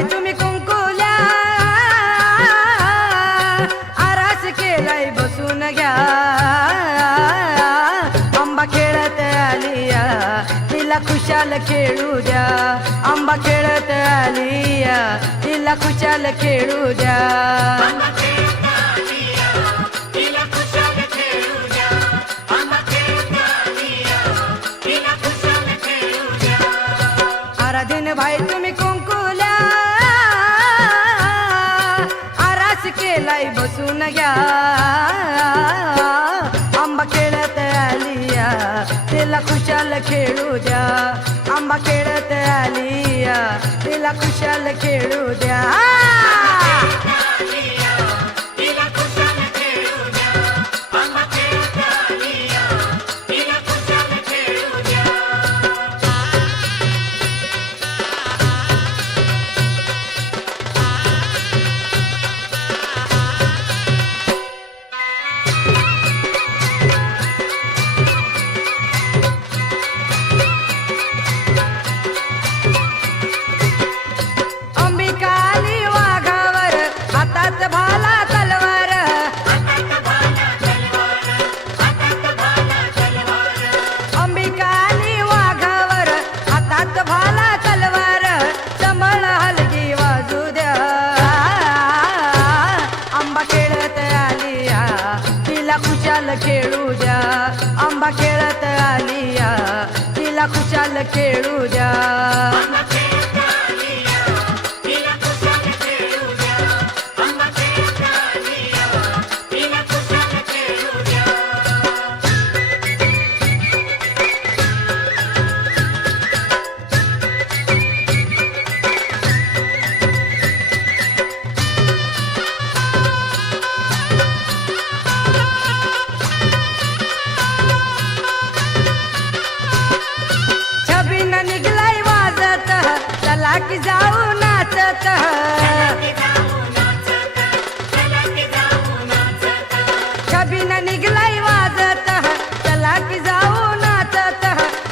बाई तुम्ही कुंकुल्या आरास केलाय बसून घ्या आंबा खेळत आलिया तिला खुशाल खेळू द्या आंबा खेळत आलिया तिला खुशाल खेळू द्या आराधीन भाई तुम्ही कुंकुल्या आरास केलाय बसून घ्या आंबा खेळत आलिया तिला खुशाल खेळू द्या आंबा खेळत आलिया तिला खुशाल खेळू द्या अंबिकाली वाघावर हातात भाला तलवार अंबिकाली वाघावर हातात भाला तलवार समळ हलगी वाजू द्या आंबा खेळत आलिया तिला खुशाल खेळू द्या आंबा खेळत आलिया तिला खुशाल खेळू द्या छबिन निघलाय वाजत चला की जाऊ नाचत छबिन निघलाय वाजत चला की जाऊ नाचत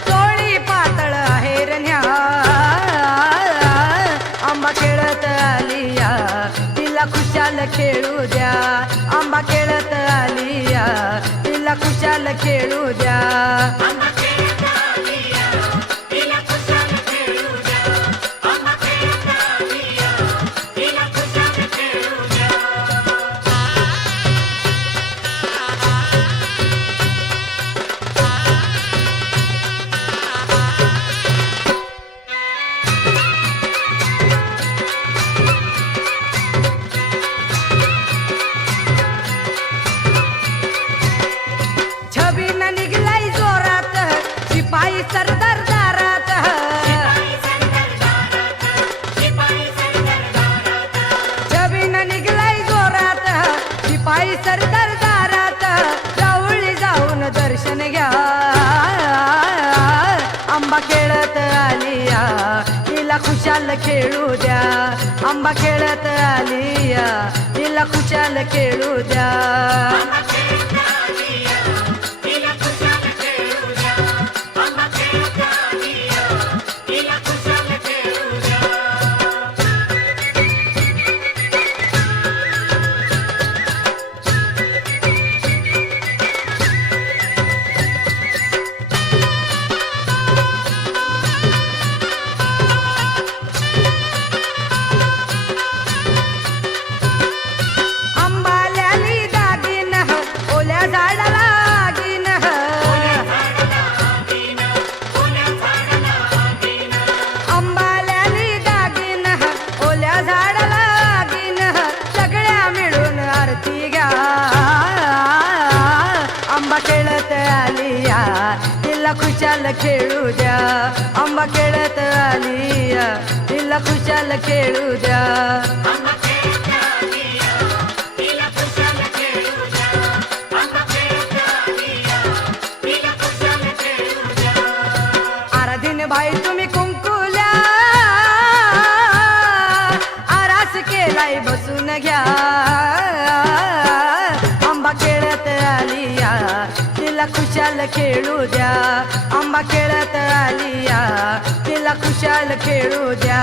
तोळी पातळ आहेरण्या आंबा खेळत आलिया तिला खुशाल खेळू द्या आंबा खेळत आलिया तिला खुशाल खेळू द्या छबिन निघलाय जोरात शिपाई सरदार दारात छबिन निघलाय जोरात शिपाई सरदार दारात जाऊळी जाऊन दर्शन घ्या आंबा खेळत आलिया तिला खुशाल खेळू द्या आंबा खेळत आलिया तिला खुशाल खेळू द्या अंबाल्याली दागिन ओल्या झाडाला आगीन अंबाल्याली दागिन ओल्या झाडाला आगीन सगळ्या मिळून आरती घ्या आंबा खेळत आलिया तिला खुशाल खेळू द्या आंबा खेळत आलिया तिला खुशाल खेळू द्या आराधीन भाई तुम्ही कुंकुल्या आरास केलाय बसून घ्या आंबा खेळत आलिया तिला खुशाल खुशाल खेळू द्या आंबा खेळत आलिया तिला खुशाल खेळू द्या